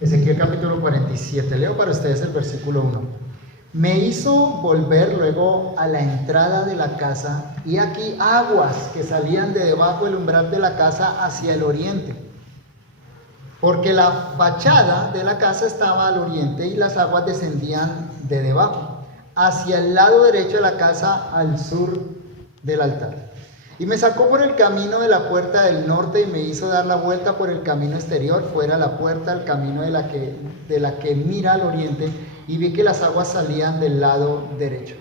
Ezequiel capítulo 47, leo para ustedes el versículo 1. Me hizo volver luego a la entrada de la casa, y aquí aguas que salían de debajo del umbral de la casa hacia el oriente, porque la fachada de la casa estaba al oriente y las aguas descendían de debajo, hacia el lado derecho de la casa al sur del altar. Y me sacó por el camino de la puerta del norte y me hizo dar la vuelta por el camino exterior, fuera la puerta, el camino de la que mira al oriente, y vi que las aguas salían del lado derecho.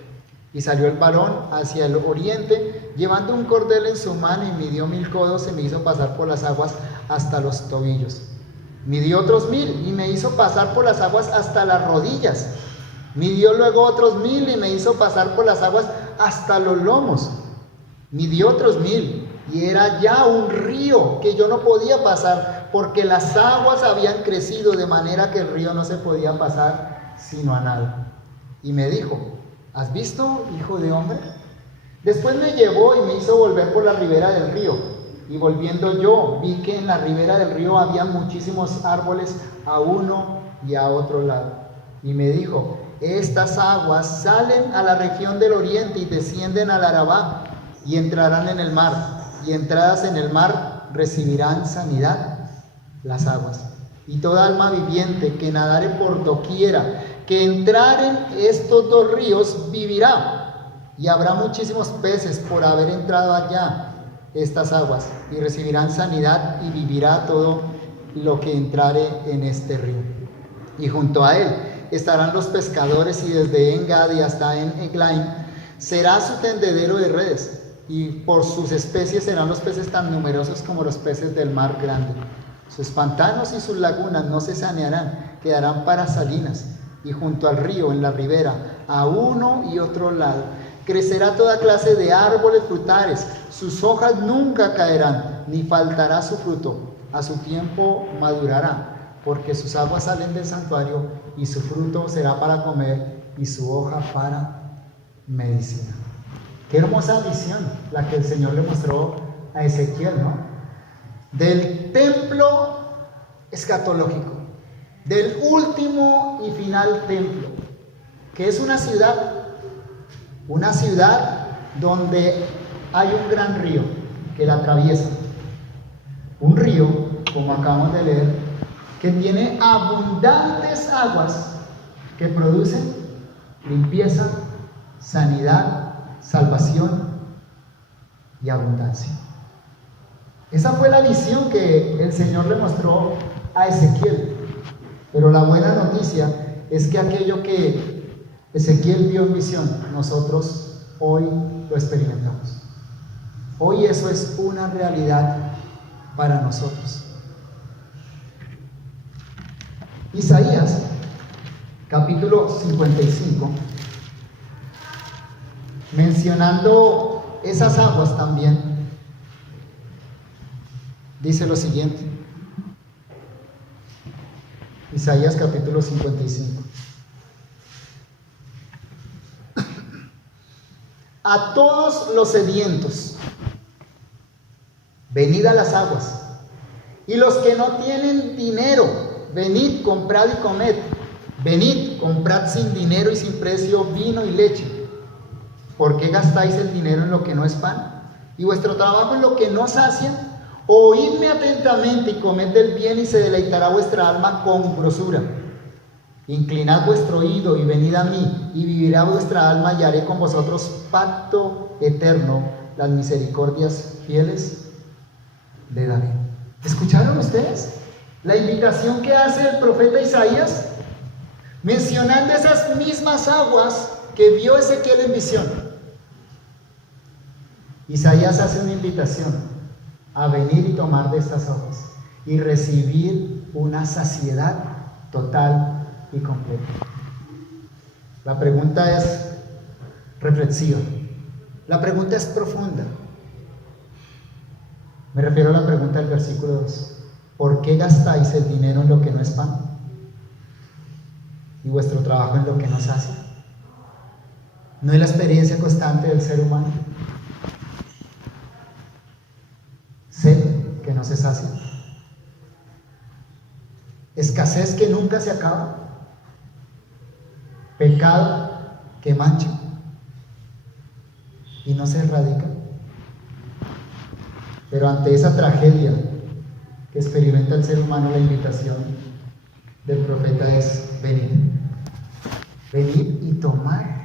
Y salió el varón hacia el oriente, llevando un cordel en su mano, y midió 1000 codos, y me hizo pasar por las aguas hasta los tobillos. Midió otros 1000, y me hizo pasar por las aguas hasta las rodillas. Midió luego otros 1000, y me hizo pasar por las aguas hasta los lomos. Midió otros 1000, y era ya un río que yo no podía pasar, porque las aguas habían crecido de manera que el río no se podía pasar sino a nado. Y me dijo: ¿has visto, hijo de hombre? Después me llevó y me hizo volver por la ribera del río, y volviendo yo vi que en la ribera del río había muchísimos árboles a uno y a otro lado. Y me dijo: estas aguas salen a la región del oriente y descienden al Arabá, y entrarán en el mar, y entradas en el mar recibirán sanidad las aguas. Y toda alma viviente que nadare por doquiera, que entraren estos dos ríos, vivirá. Y habrá muchísimos peces por haber entrado allá estas aguas, y recibirán sanidad, y vivirá todo lo que entrare en este río. Y junto a él estarán los pescadores, y desde En-Gadi hasta En-Eglaim será su tendedero de redes. Y por sus especies serán los peces tan numerosos como los peces del mar grande. Sus pantanos y sus lagunas no se sanearán, quedarán para salinas. Y junto al río, en la ribera, a uno y otro lado, crecerá toda clase de árboles frutales. Sus hojas nunca caerán, ni faltará su fruto. A su tiempo madurará, porque sus aguas salen del santuario, y su fruto será para comer, y su hoja para medicina. Qué hermosa visión la que el Señor le mostró a Ezequiel, ¿no? Del templo escatológico, del último y final templo, que es una ciudad donde hay un gran río que la atraviesa. Un río, como acabamos de leer, que tiene abundantes aguas que producen limpieza, sanidad, salvación y abundancia. Esa fue la visión que el Señor le mostró a Ezequiel. Pero la buena noticia es que aquello que Ezequiel vio en visión, nosotros hoy lo experimentamos. Hoy eso es una realidad para nosotros. Isaías, capítulo 55, mencionando esas aguas también, dice lo siguiente. Isaías capítulo 55. A todos los sedientos, venid a las aguas, y los que no tienen dinero, venid, comprad y comed. Venid, comprad sin dinero y sin precio vino y leche. ¿Por qué gastáis el dinero en lo que no es pan, y vuestro trabajo en lo que no sacia? Oídme atentamente y comed del bien, y se deleitará vuestra alma con grosura. Inclinad vuestro oído y venid a mí, y vivirá vuestra alma, y haré con vosotros pacto eterno, las misericordias fieles de David. ¿Escucharon ustedes la invitación que hace el profeta Isaías? Mencionando esas mismas aguas que vio Ezequiel en visión. Isaías hace una invitación a venir y tomar de estas aguas y recibir una saciedad total y completa. La pregunta es reflexiva. La pregunta es profunda. Me refiero a la pregunta del versículo 2. ¿Por qué gastáis el dinero en lo que no es pan, y vuestro trabajo en lo que no sacia? ¿No es la experiencia constante del ser humano? Sed que no se sacia. escasez que nunca se acaba, pecado que mancha y no se erradica. Pero ante esa tragedia que experimenta el ser humano, la invitación del profeta es venir. Venir y tomar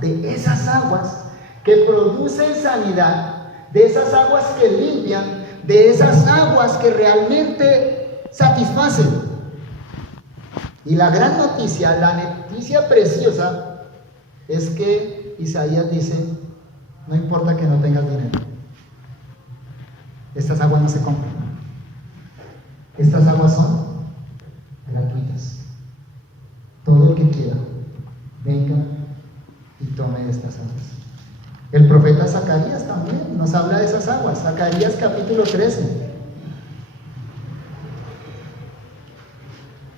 de esas aguas que producen sanidad, de esas aguas que limpian, de esas aguas que realmente satisfacen. Y la gran noticia, la noticia preciosa, es que Isaías dice, no importa que no tengas dinero, estas aguas no se compran, estas aguas son gratuitas. Todo el que quiera, venga y tome de estas aguas. El profeta Zacarías también nos habla de esas aguas. Zacarías capítulo 13.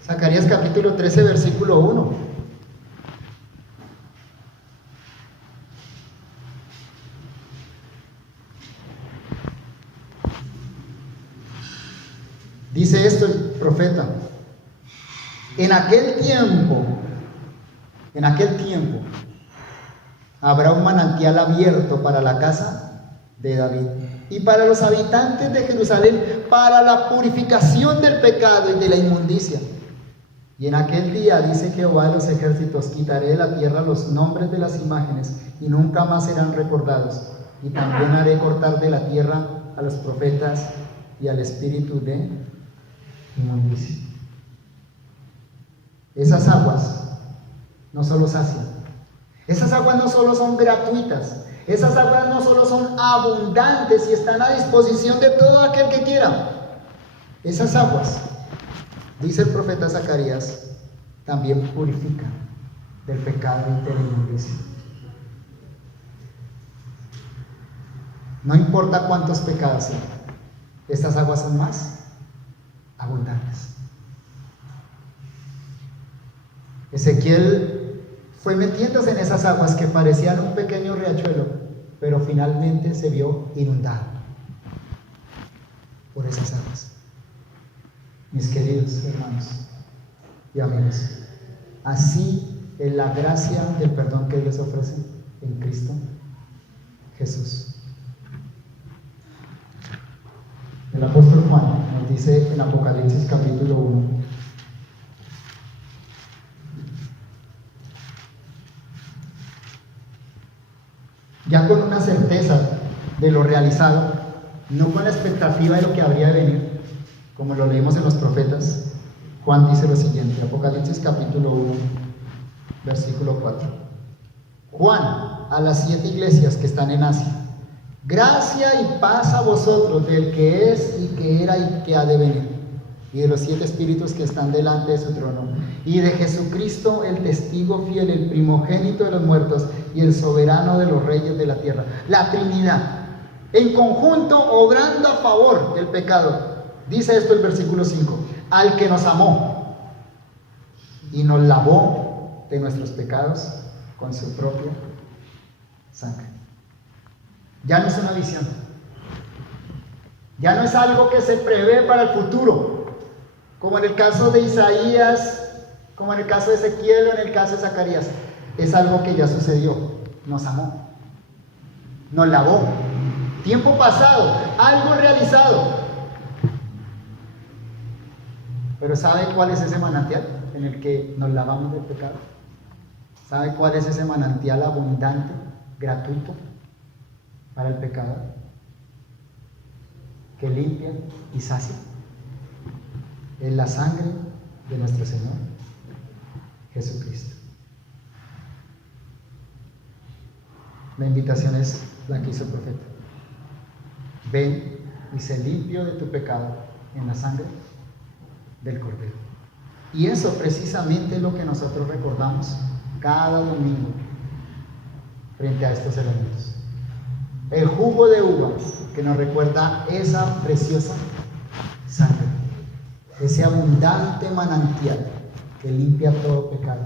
Zacarías capítulo 13, versículo 1. Dice esto el profeta: en aquel tiempo habrá un manantial abierto para la casa de David y para los habitantes de Jerusalén, para la purificación del pecado y de la inmundicia. Y en aquel día, dice Jehová de los ejércitos, quitaré de la tierra los nombres de las imágenes y nunca más serán recordados. Y también haré cortar de la tierra a los profetas y al espíritu de inmundicia. Esas aguas no solo sacian, esas aguas no solo son gratuitas, esas aguas no solo son abundantes y están a disposición de todo aquel que quiera. Esas aguas, dice el profeta Zacarías, también purifican del pecado y de la inmundicia. No importa cuántos pecados sean, estas aguas son más abundantes. Ezequiel fue metiéndose en esas aguas que parecían un pequeño riachuelo, pero finalmente se vio inundado por esas aguas. Mis queridos hermanos y amigos, así es la gracia del perdón que Dios ofrece en Cristo Jesús. El apóstol Juan nos dice en Apocalipsis capítulo 1, ya con una certeza de lo realizado, no con la expectativa de lo que habría de venir, como lo leímos en los profetas. Juan dice lo siguiente, Apocalipsis capítulo 1, versículo 4. Juan, a las 7 iglesias que están en Asia: gracia y paz a vosotros del que es y que era y que ha de venir, y de los 7 espíritus que están delante de su trono, y de Jesucristo, el testigo fiel, el primogénito de los muertos y el soberano de los reyes de la tierra. La Trinidad, en conjunto, obrando a favor del pecador. Dice esto el versículo 5: al que nos amó y nos lavó de nuestros pecados con su propia sangre. Ya no es una visión, ya no es algo que se prevé para el futuro, como en el caso de Isaías, como en el caso de Ezequiel o en el caso de Zacarías. Es algo que ya sucedió. Nos amó, nos lavó, tiempo pasado, algo realizado. Pero ¿sabe cuál es ese manantial en el que nos lavamos del pecado? ¿Sabe cuál es ese manantial abundante, gratuito para el pecador, que limpia y sacia? Es la sangre de nuestro Señor Jesucristo. La invitación es la que hizo el profeta: ven y sé limpio de tu pecado en la sangre del Cordero. Y eso precisamente es lo que nosotros recordamos cada domingo frente a estos elementos. El jugo de uva que nos recuerda esa preciosa sangre, ese abundante manantial que limpia todo pecado,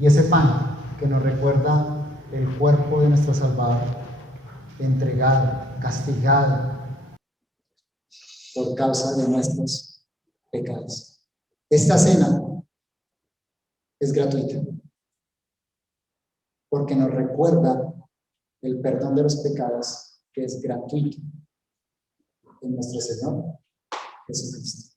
y ese pan que nos recuerda el cuerpo de nuestro Salvador, entregado, castigado por causa de nuestros pecados. Esta cena es gratuita porque nos recuerda el perdón de los pecados que es gratuito en nuestro Señor Jesucristo.